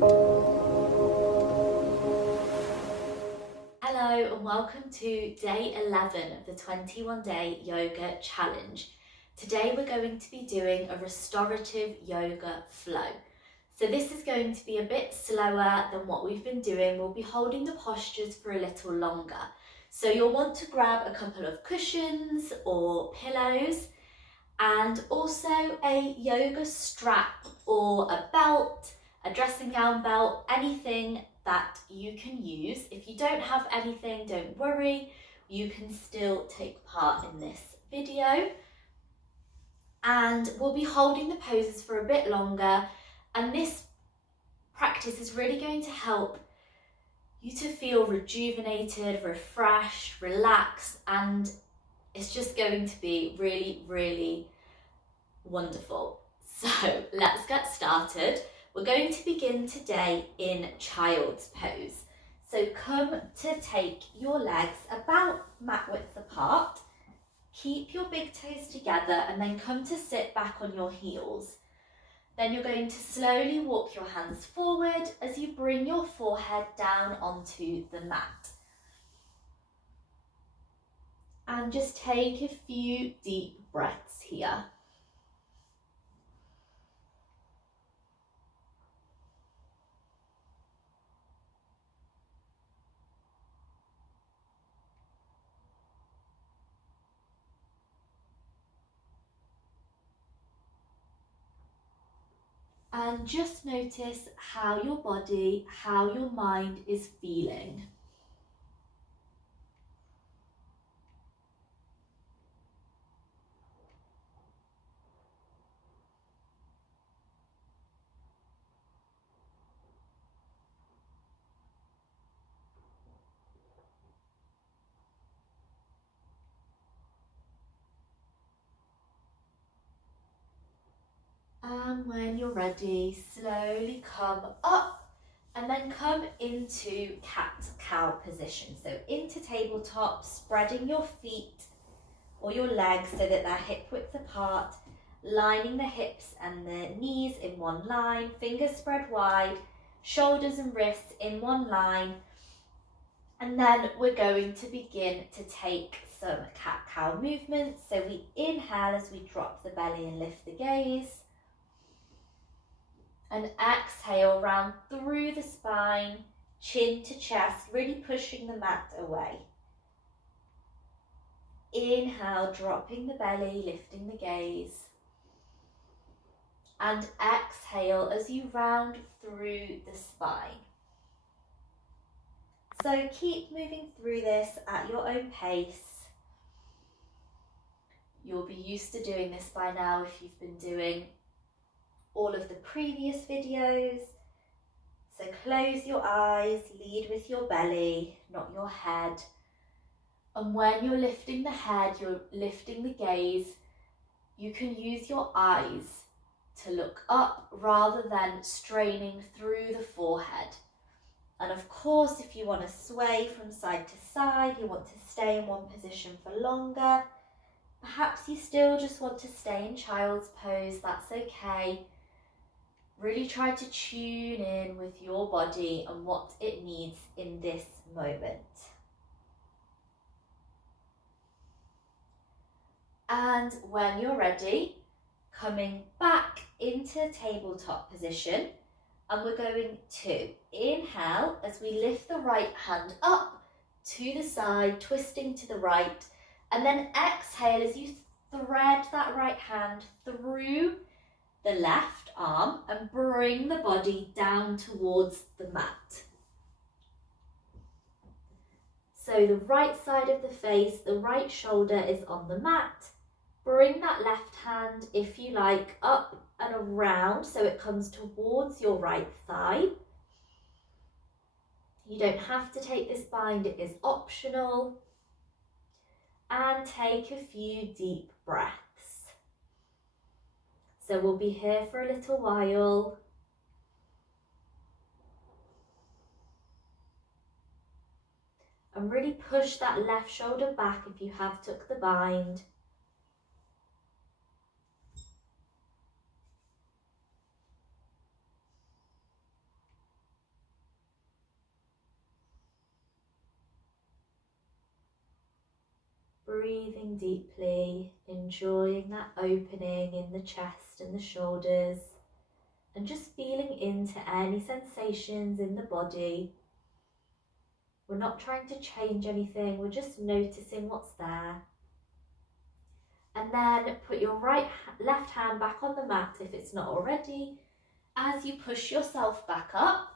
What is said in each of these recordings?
Hello and welcome to day 11 of the 21-day yoga challenge. Today we're going to be doing a restorative yoga flow. So this is going to be a bit slower than what we've been doing. We'll be holding the postures for a little longer. So you'll want to grab a couple of cushions or pillows and also a yoga strap or a belt, a dressing gown belt, anything that you can use. If you don't have anything, don't worry, you can still take part in this video. And we'll be holding the poses for a bit longer, and this practice is really going to help you to feel rejuvenated, refreshed, relaxed, and it's just going to be really, really wonderful. So let's get started. We're going to begin today in child's pose. So come to take your legs about mat width apart. Keep your big toes together and then come to sit back on your heels. Then you're going to slowly walk your hands forward as you bring your forehead down onto the mat. And just take a few deep breaths here. And just notice how your body, how your mind is feeling. And when you're ready, slowly come up and then come into cat-cow position. So into tabletop, spreading your feet or your legs so that they're hip width apart, lining the hips and the knees in one line, fingers spread wide, shoulders and wrists in one line. And then we're going to begin to take some cat-cow movements. So we inhale as we drop the belly and lift the gaze. And exhale, round through the spine, chin to chest, really pushing the mat away. Inhale, dropping the belly, lifting the gaze. And exhale as you round through the spine. So keep moving through this at your own pace. You'll be used to doing this by now if you've been doing all of the previous videos. So close your eyes, lead with your belly, not your head. And when you're lifting the head, you're lifting the gaze, you can use your eyes to look up rather than straining through the forehead. And of course, if you want to sway from side to side, you want to stay in one position for longer, perhaps you still just want to stay in child's pose, that's okay. Really try to tune in with your body and what it needs in this moment. And when you're ready, coming back into tabletop position, and we're going to inhale as we lift the right hand up to the side, twisting to the right, and then exhale as you thread that right hand through the left arm and bring the body down towards the mat. So the right side of the face, the right shoulder is on the mat. Bring that left hand, if you like, up and around so it comes towards your right thigh. You don't have to take this bind, it is optional. And take a few deep breaths. So we'll be here for a little while. And really push that left shoulder back if you have took the bind. breathing deeply, enjoying that opening in the chest and the shoulders, and just feeling into any sensations in the body. We're not trying to change anything, we're just noticing what's there. And then put your left hand back on the mat if it's not already. As you push yourself back up,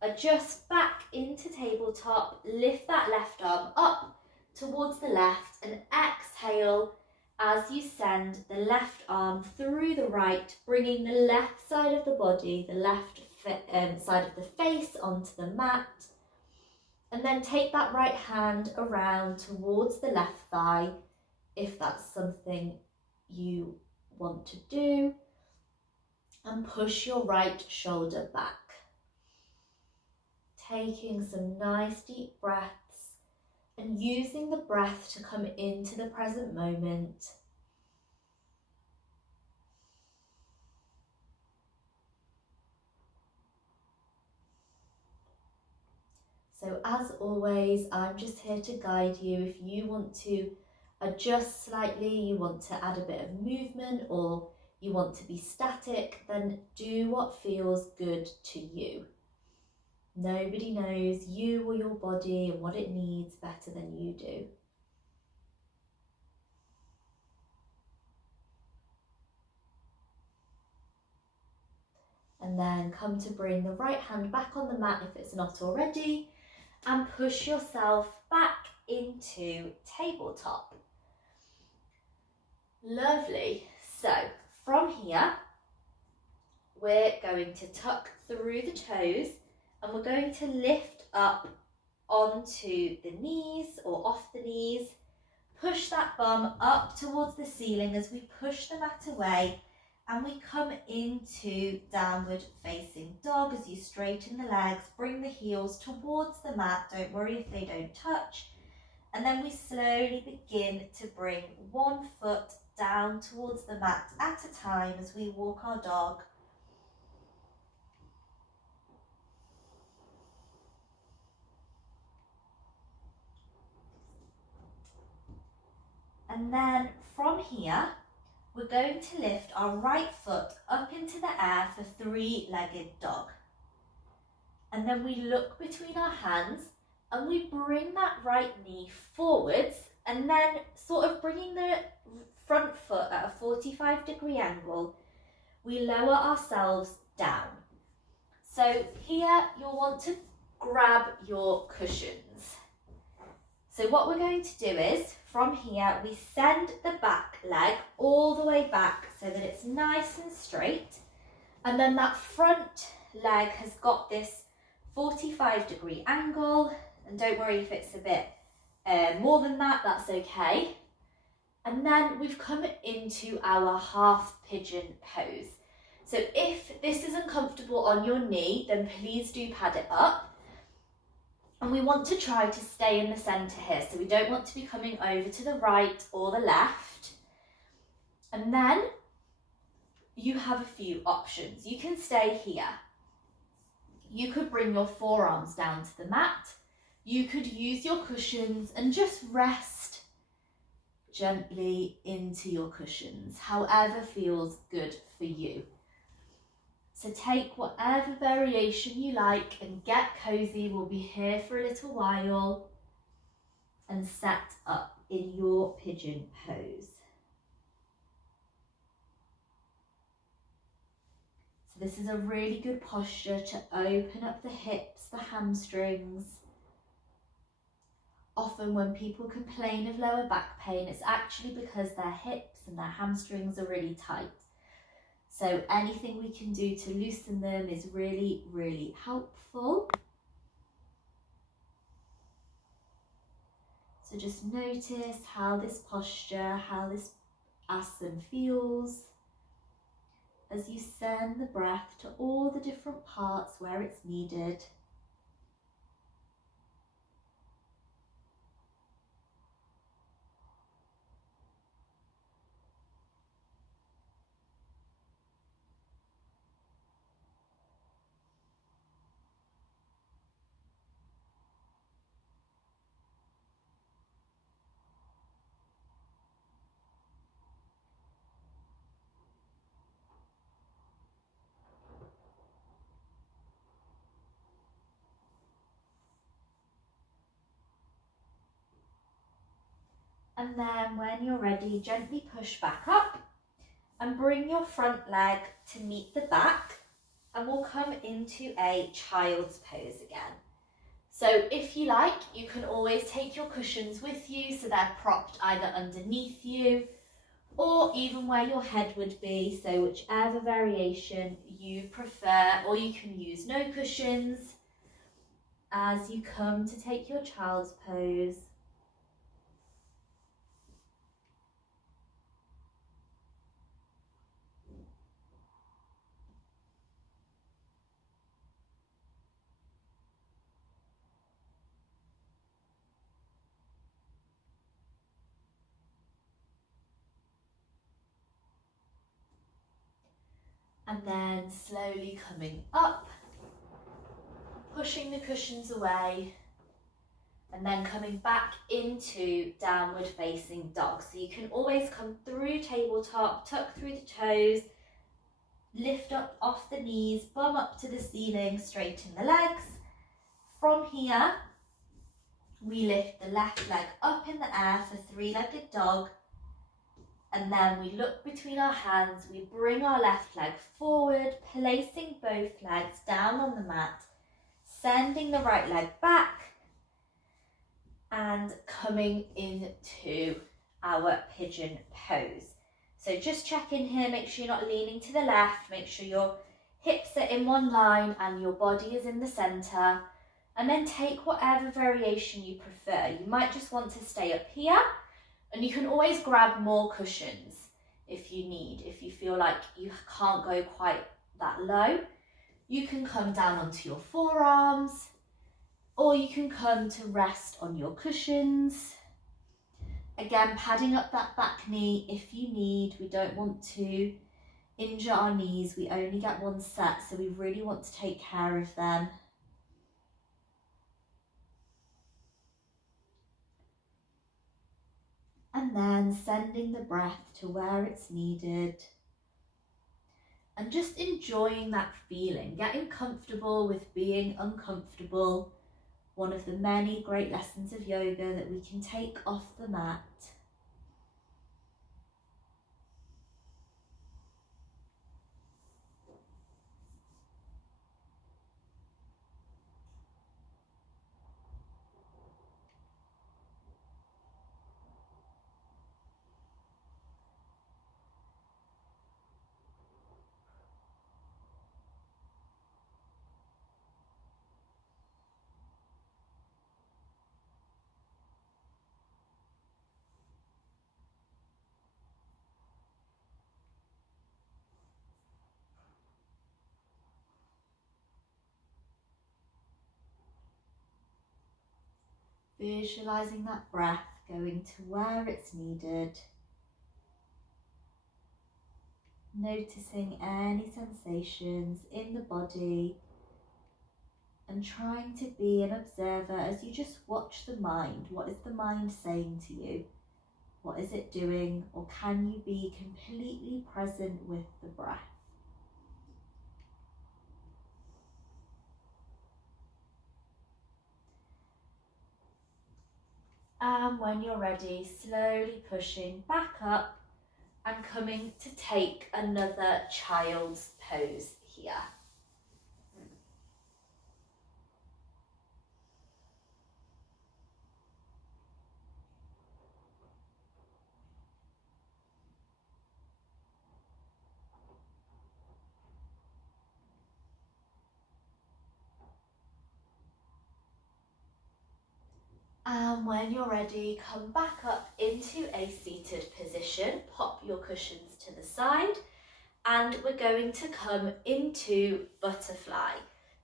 adjust back into tabletop, lift that left arm up towards the left and exhale as you send the left arm through the right, bringing the left side of the body, the left side of the face onto the mat. And then take that right hand around towards the left thigh, if that's something you want to do, and push your right shoulder back. Taking some nice deep breaths and using the breath to come into the present moment. So as always, I'm just here to guide you. If you want to adjust slightly, you want to add a bit of movement, or you want to be static, then do what feels good to you. Nobody knows you or your body and what it needs better than you do. And then come to bring the right hand back on the mat if it's not already, and push yourself back into tabletop. Lovely. So from here, we're going to tuck through the toes and we're going to lift up onto the knees or off the knees. Push that bum up towards the ceiling as we push the mat away, and we come into downward facing dog as you straighten the legs, bring the heels towards the mat, don't worry if they don't touch, and then we slowly begin to bring one foot down towards the mat at a time as we walk our dog. And then from here, we're going to lift our right foot up into the air for three-legged dog. And then we look between our hands and we bring that right knee forwards, and then sort of bringing the front foot at a 45-degree angle, we lower ourselves down. So here you'll want to grab your cushions. So what we're going to do is, from here, we send the back leg all the way back so that it's nice and straight. And then that front leg has got this 45-degree angle. And don't worry if it's a bit more than that, that's okay. And then we've come into our half pigeon pose. So if this is uncomfortable on your knee, then please do pad it up. And we want to try to stay in the centre here, so we don't want to be coming over to the right or the left. And then you have a few options. You can stay here. You could bring your forearms down to the mat. You could use your cushions and just rest gently into your cushions, however feels good for you. So take whatever variation you like and get cozy. We'll be here for a little while and set up in your pigeon pose. So this is a really good posture to open up the hips, the hamstrings. Often when people complain of lower back pain, it's actually because their hips and their hamstrings are really tight. So anything we can do to loosen them is really, really helpful. So just notice how this posture, how this asana feels as you send the breath to all the different parts where it's needed. And then when you're ready, gently push back up and bring your front leg to meet the back, and we'll come into a child's pose again. So if you like, you can always take your cushions with you so they're propped either underneath you or even where your head would be, so whichever variation you prefer, or you can use no cushions as you come to take your child's pose. And then slowly coming up, pushing the cushions away, and then coming back into downward facing dog. So you can always come through tabletop, tuck through the toes, lift up off the knees, bum up to the ceiling, straighten the legs. From here, we lift the left leg up in the air for three-legged dog, and then we look between our hands, we bring our left leg forward, placing both legs down on the mat, sending the right leg back, and coming into our pigeon pose. So just check in here, make sure you're not leaning to the left, make sure your hips are in one line and your body is in the centre, and then take whatever variation you prefer. You might just want to stay up here, and you can always grab more cushions if you need. If you feel like you can't go quite that low, you can come down onto your forearms, or you can come to rest on your cushions. Again, padding up that back knee if you need. We don't want to injure our knees. We only get one set, so we really want to take care of them. And then sending the breath to where it's needed. And just enjoying that feeling, getting comfortable with being uncomfortable. One of the many great lessons of yoga that we can take off the mat. Visualising that breath going to where it's needed. Noticing any sensations in the body and trying to be an observer as you just watch the mind. What is the mind saying to you? What is it doing? Or can you be completely present with the breath? And when you're ready, slowly pushing back up and coming to take another child's pose here. And when you're ready, come back up into a seated position, pop your cushions to the side, and we're going to come into butterfly.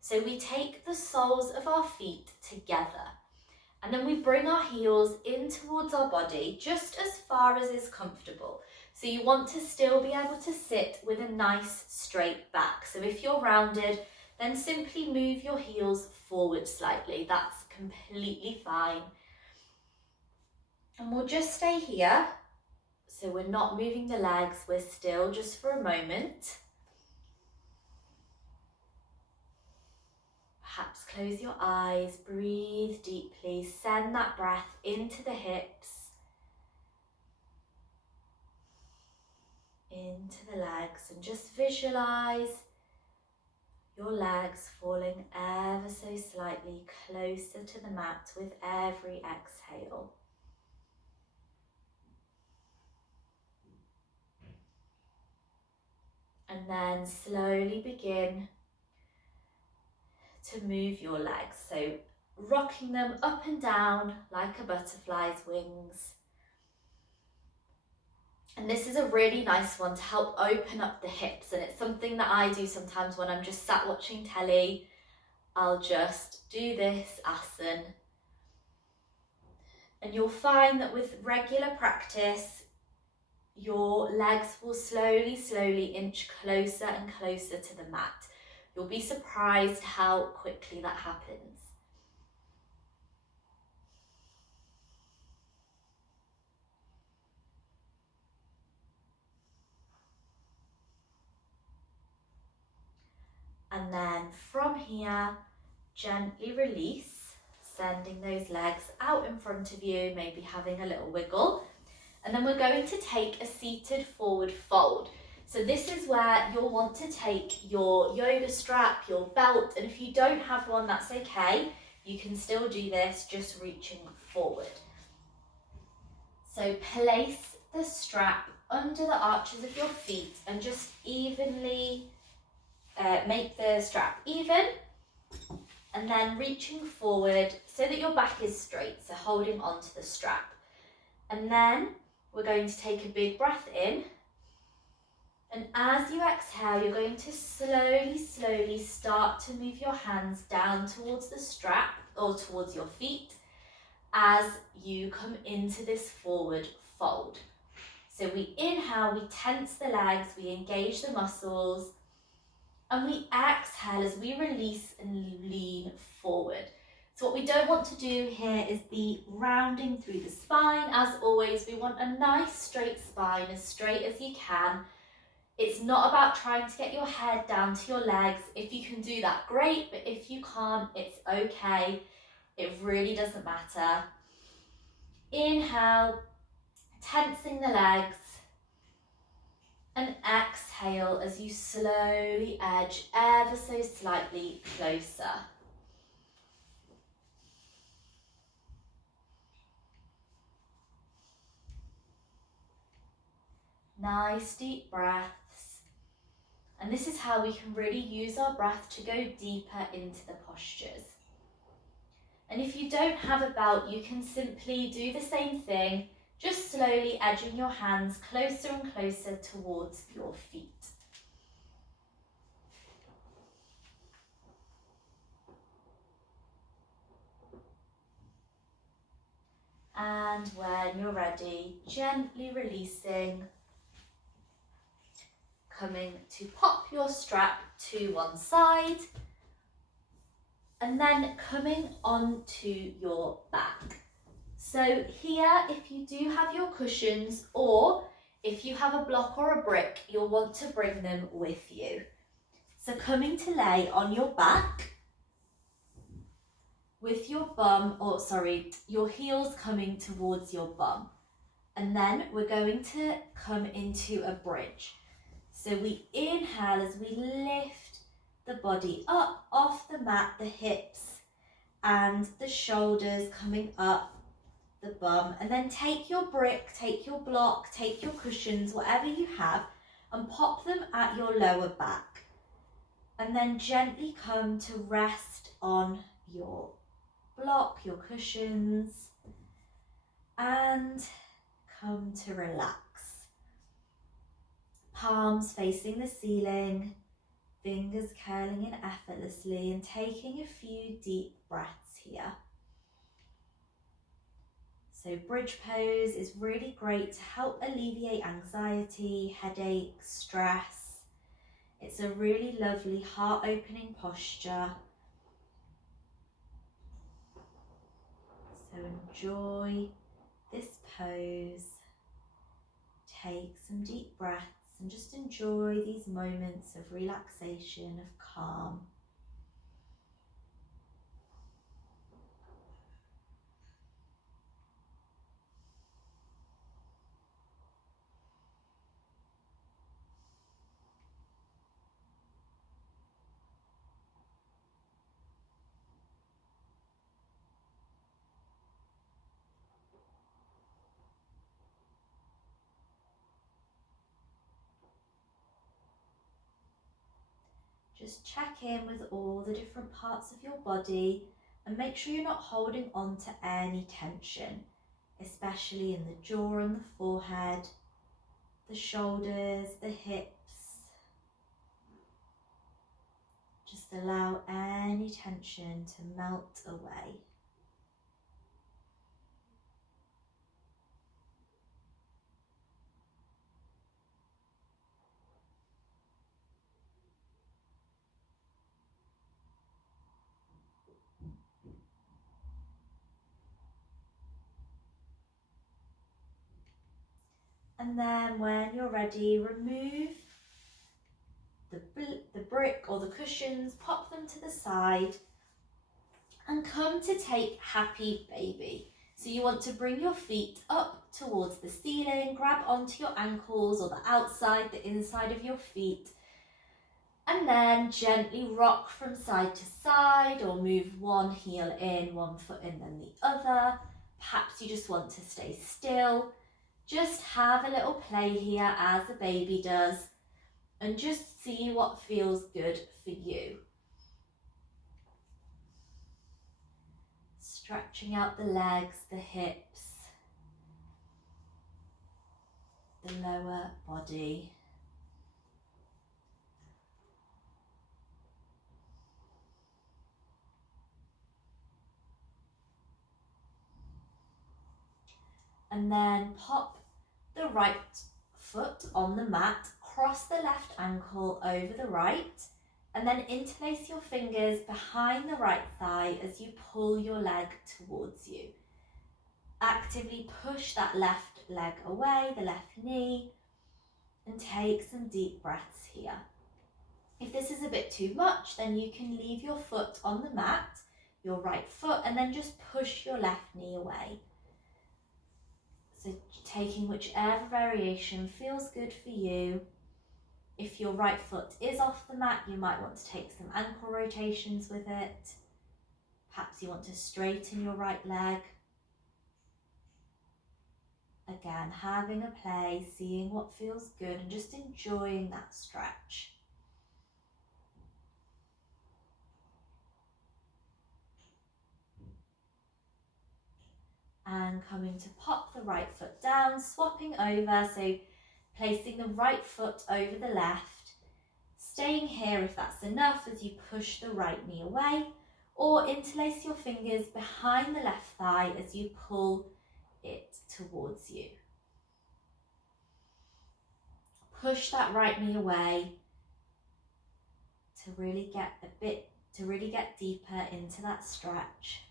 So we take the soles of our feet together, and then we bring our heels in towards our body, just as far as is comfortable. So you want to still be able to sit with a nice straight back. So if you're rounded, then simply move your heels forward slightly. That's completely fine. And we'll just stay here. So we're not moving the legs, we're still just for a moment. Perhaps close your eyes, breathe deeply, send that breath into the hips. into the legs, and just visualize your legs falling ever so slightly closer to the mat with every exhale. And then slowly begin to move your legs. So rocking them up and down like a butterfly's wings. And this is a really nice one to help open up the hips, and it's something that I do sometimes when I'm just sat watching telly. I'll just do this asana, and you'll find that with regular practice your legs will slowly inch closer and closer to the mat. You'll be surprised how quickly that happens. And then from here, gently release, sending those legs out in front of you, maybe having a little wiggle. And then we're going to take a seated forward fold. So this is where you'll want to take your yoga strap, your belt, and if you don't have one, that's okay. You can still do this, just reaching forward. So place the strap under the arches of your feet and just evenly make the strap even, and then reaching forward so that your back is straight, so holding onto the strap. And then we're going to take a big breath in, and as you exhale you're going to slowly start to move your hands down towards the strap or towards your feet as you come into this forward fold. So we inhale, we tense the legs, we engage the muscles, and we exhale as we release and lean forward. So what we don't want to do here is be rounding through the spine. As always, we want a nice straight spine, as straight as you can. It's not about trying to get your head down to your legs. If you can do that, great, but if you can't, it's okay. It really doesn't matter. Inhale, tensing the legs, and exhale as you slowly edge ever so slightly closer. Nice deep breaths. And this is how we can really use our breath to go deeper into the postures. And if you don't have a belt, you can simply do the same thing, just slowly edging your hands closer and closer towards your feet. And when you're ready, gently releasing, coming to pop your strap to one side, and then coming onto your back. So here, if you do have your cushions, or if you have a block or a brick, you'll want to bring them with you. So coming to lay on your back with your your heels coming towards your bum. And then we're going to come into a bridge. So we inhale as we lift the body up off the mat, the hips and the shoulders coming up the bum, and then take your brick, take your block, take your cushions, whatever you have, and pop them at your lower back. And then gently come to rest on your block, your cushions, and come to relax. Palms facing the ceiling, fingers curling in effortlessly, and taking a few deep breaths here. So bridge pose is really great to help alleviate anxiety, headache, stress. It's a really lovely heart-opening posture. So enjoy this pose. Take some deep breaths and just enjoy these moments of relaxation, of calm. Just check in with all the different parts of your body and make sure you're not holding on to any tension, especially in the jaw and the forehead, the shoulders, the hips. Just allow any tension to melt away. And then when you're ready, remove the brick or the cushions, pop them to the side and come to take happy baby. So you want to bring your feet up towards the ceiling, grab onto your ankles or the outside, the inside of your feet, and then gently rock from side to side or move one heel in, one foot in, then the other. Perhaps you just want to stay still. Just have a little play here as the baby does and just see what feels good for you. Stretching out the legs, the hips, the lower body. And then pop the right foot on the mat, cross the left ankle over the right, and then interlace your fingers behind the right thigh as you pull your leg towards you. Actively push that left leg away, the left knee, and take some deep breaths here. If this is a bit too much, then you can leave your foot on the mat, your right foot, and then just push your left knee away. So taking whichever variation feels good for you. If your right foot is off the mat, you might want to take some ankle rotations with it. Perhaps you want to straighten your right leg. Again, having a play, seeing what feels good and just enjoying that stretch. And coming to pop the right foot down, swapping over, so placing the right foot over the left, staying here if that's enough as you push the right knee away, or interlace your fingers behind the left thigh as you pull it towards you. Push that right knee away to really get deeper into that stretch.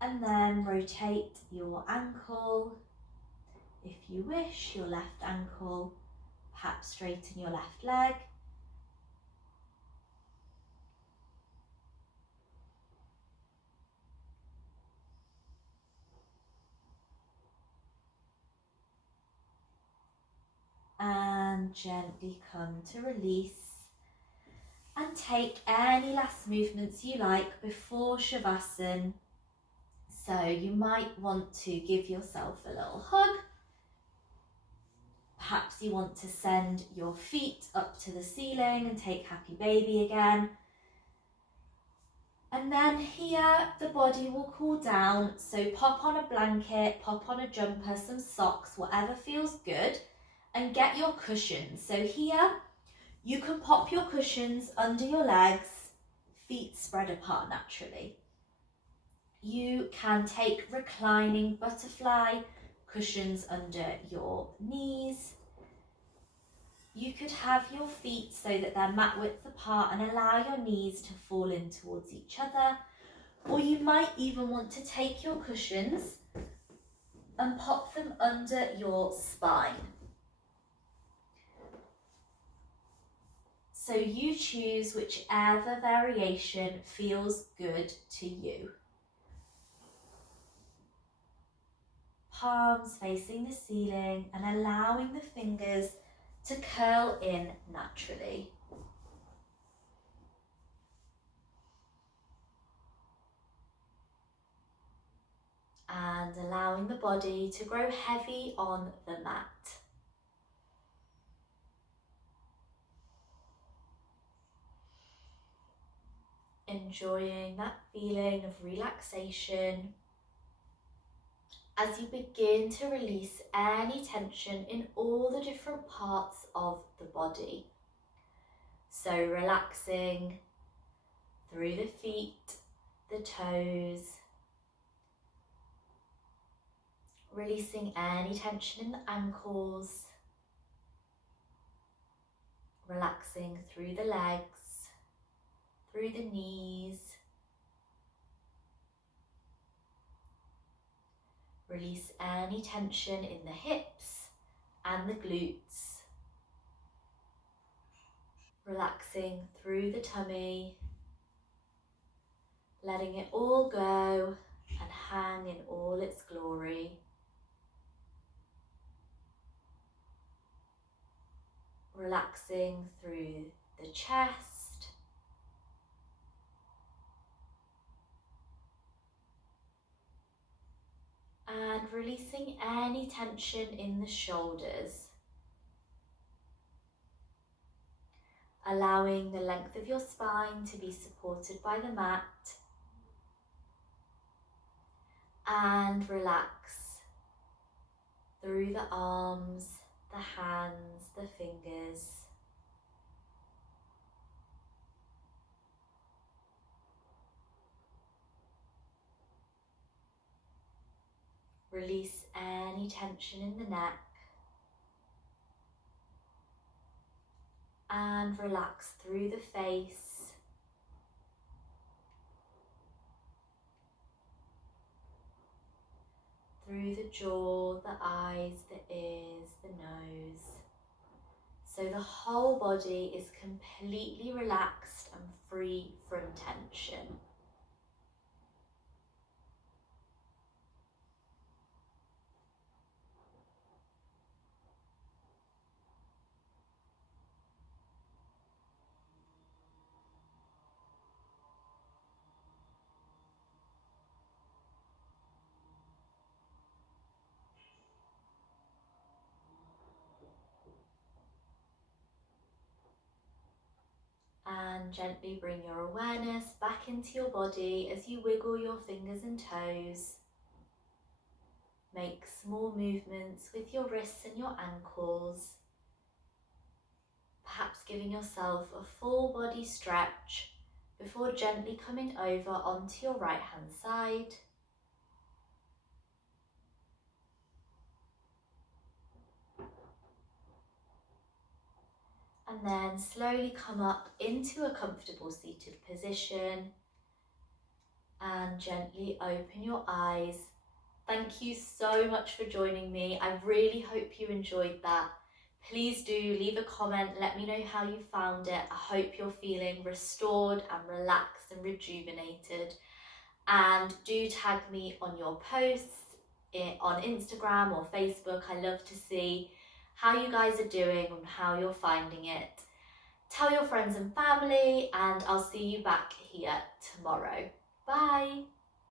And then rotate your ankle. If you wish, your left ankle, perhaps straighten your left leg. And gently come to release. And take any last movements you like before Shavasana. So you might want to give yourself a little hug. Perhaps you want to send your feet up to the ceiling and take happy baby again. And then here the body will cool down. So pop on a blanket, pop on a jumper, some socks, whatever feels good, and get your cushions. So here you can pop your cushions under your legs, feet spread apart naturally. You can take reclining butterfly cushions under your knees. You could have your feet so that they're mat width apart and allow your knees to fall in towards each other. Or you might even want to take your cushions and pop them under your spine. So you choose whichever variation feels good to you. Palms facing the ceiling and allowing the fingers to curl in naturally. And allowing the body to grow heavy on the mat. enjoying that feeling of relaxation as you begin to release any tension in all the different parts of the body. So relaxing through the feet, the toes, releasing any tension in the ankles, relaxing through the legs, through the knees. Release any tension in the hips and the glutes. Relaxing through the tummy, letting it all go and hang in all its glory. Relaxing through the chest, and releasing any tension in the shoulders. Allowing the length of your spine to be supported by the mat, and relax through the arms, the hands, the fingers. Release any tension in the neck and relax through the face, through the jaw, the eyes, the ears, the nose. So the whole body is completely relaxed and free from tension. And gently bring your awareness back into your body as you wiggle your fingers and toes. Make small movements with your wrists and your ankles, perhaps giving yourself a full body stretch before gently coming over onto your right hand side. And then slowly come up into a comfortable seated position and gently open your eyes. Thank you so much for joining me. I really hope you enjoyed that. Please do leave a comment, let me know how you found it. I hope you're feeling restored and relaxed and rejuvenated. And do tag me on your posts on Instagram or Facebook. I love to see how you guys are doing and how you're finding it. Tell your friends and family, and I'll see you back here tomorrow. Bye.